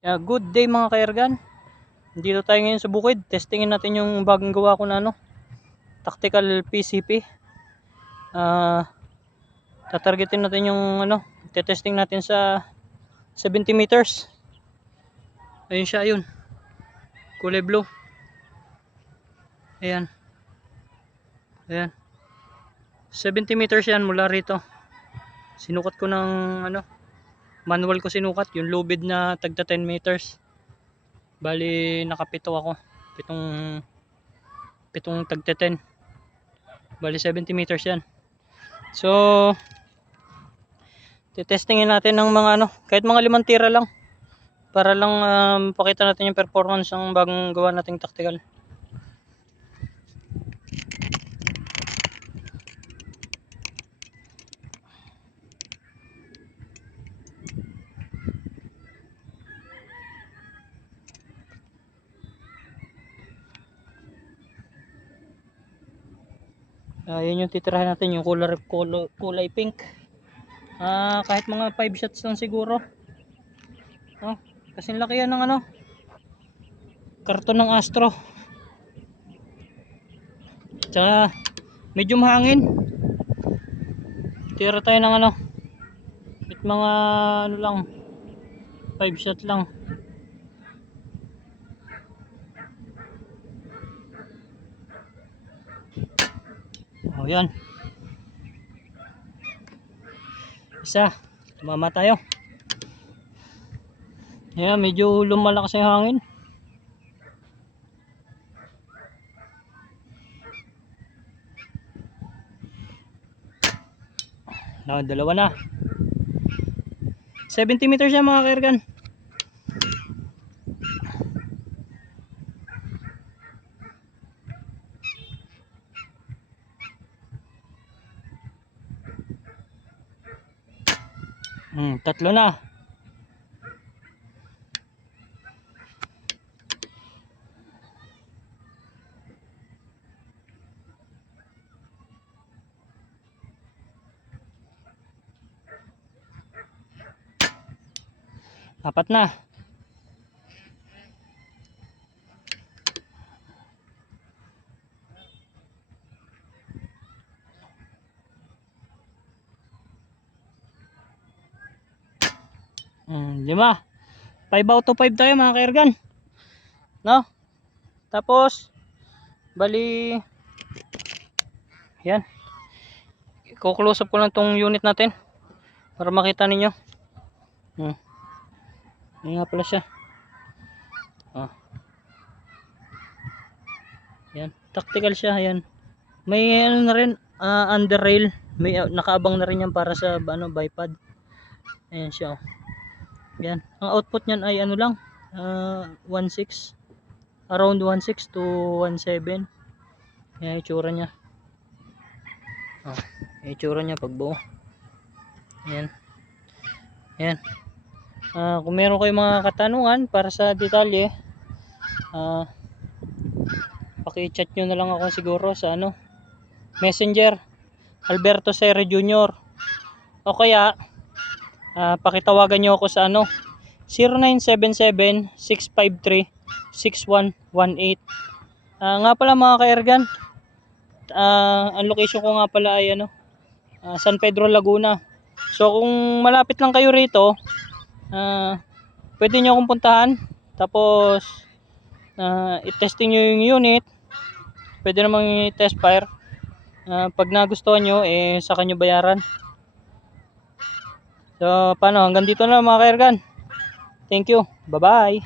Good day mga ka-airgun. Dito tayo ngayon sa bukid. Testingin natin yung bagong gawa ko na tactical PCP. Tatargetin natin yung testing natin sa 70 meters. Ayun siya, ayun. Kulay blue. Ayan. Ayan. 70 meters yan mula rito. Sinukat ko ng manual ko sinukat, yung lubid na tagta 10 meters. Bali nakapito ako. Pitong tagta 10. Bali 70 meters yan. So testingin natin ng mga kahit mga 5 tira lang para lang pakita natin yung performance ng bagong gawa nating tactical. Yun yung titirahin natin, yung kulay pink. Kahit mga 5 shots lang siguro. Kasi laki yan ng karton ng Astro. Tsaka medyo mahangin. Tira tayo ng mga lang 5 shot lang. Yan. Isa. Tumama tayo. Ayan, medyo lumalakas yung hangin. Dalawa na. 70 meters yan mga ka-airgun. Tatlo na. Apat na. Lima. 5 out of 5 tayo mga ka-airgun. Tapos bali yan. I-close up ko lang tong unit natin para makita ninyo. Yan nga pala siya. Yan, tactical siya. Yan. May na rin under rail, may nakaabang na rin yan para sa bipod. Ayan siya. Yan. Ang output niyan ay lang 1.6, around 1.6 to 1.7. Yan itsura niya. Itsura niya pag buo. Yan. Yan. Kung meron kayong mga katanungan para sa detalye, paki-chat nyo na lang ako siguro sa Messenger, Alberto Serre Jr. O kaya pakitawagan nyo ako sa 0977-653-6118. Nga pala mga ka-airgun, ang location ko nga pala ay San Pedro, Laguna. So kung malapit lang kayo rito, pwede nyo akong puntahan. Tapos i-testing nyo yung unit. Pwede namang i-test fire. Pag nagustuhan nyo, saka nyo bayaran. So paano, hanggang dito na mga ka-airgun. Thank you, bye bye.